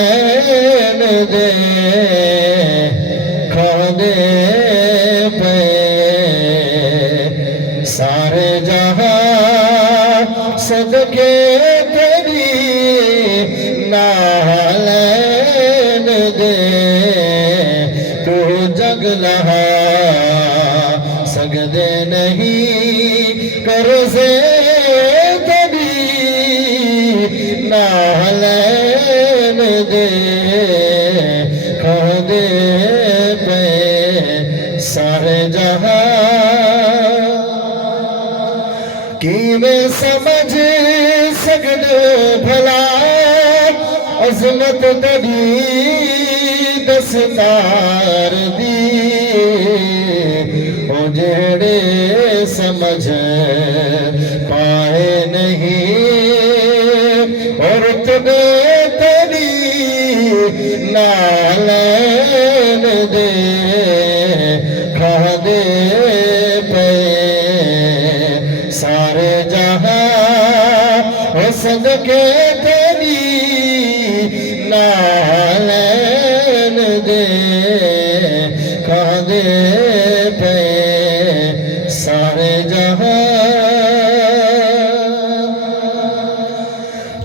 लैन दे खादे पे सारे जहां सदके तेरी नालैन दे तू जग लहा सगदे नहीं कर से तेरी नालैन दे खादे पे सारे जहां कि मैं समझ सकद भला अजमत तेरी दस्तार दी ओ जेड़े समझ पाए नहीं और तुझे तेरी नालैन दे खा दे पे सारे जहां सदके तेरी नालैन दे खा दे पे सारे जहां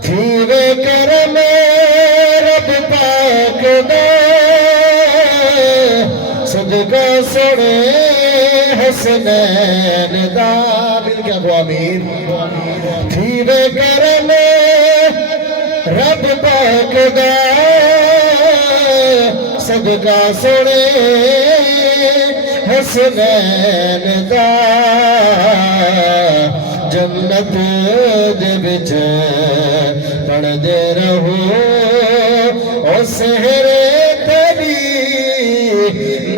थी वे करम रब पाक दा सदका सोने हसनैन दा मिल गया गो आमीन थी वे करम रब पाक दा सदका सोने हसनैन दा जन्नत दे विच पढ़दे रहो ओ सहरे तेरी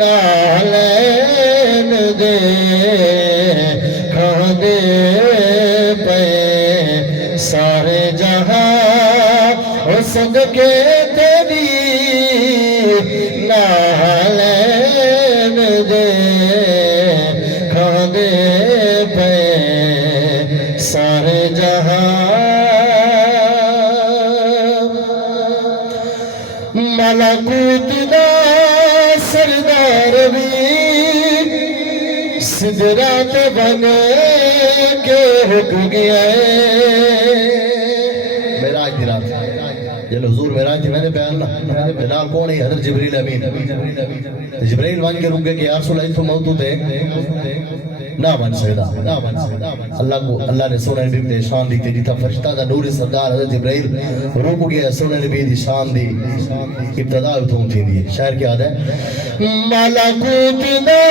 नालैन दे खादे पे सारे जहां ओ सदके तेरी नालैन दे खादे पे सारे जहां मलकूत दा सरदार भी सिदरात बन के रुक गया मेराज दी रात जब हुजूर मेराज थी मैंने बयान बिलाल कौन है हज़रत जिब्रील अमीन जिब्रील वन के रुक गए कि यार सुलाई तो मौत थे ना बन सकता अल्लाह को अल्लाह ने सोने नबी की शान दी थी जिथा फरिश्ता दा नूर सरदार हज़रत जिब्रील रुक गया सोने नबी दी शान दी इब्तिदा उतों थी दी शायर क्या है मलकूत दा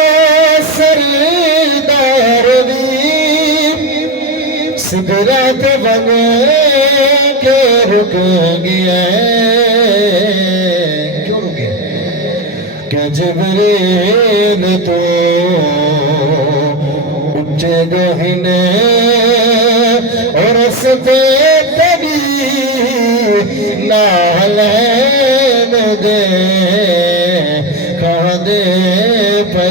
सरदार भी सिदरात बन के रुक गया क्यों रुक गया क्या जिब्रील तो उच्चे गहने और रस्ते तेरी नालैन दे खा दे पे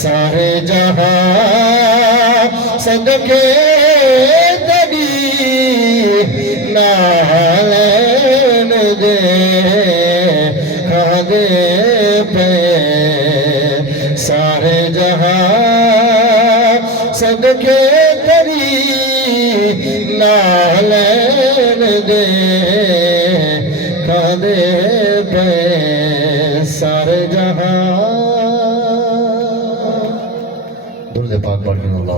सारे जहां सदके तेरी नालैन दे खा दे पे सारे जहां सदके तेरी नालैन दे खा दे पे सारे जहां दुर्द पाक पढ़ के अल्लाह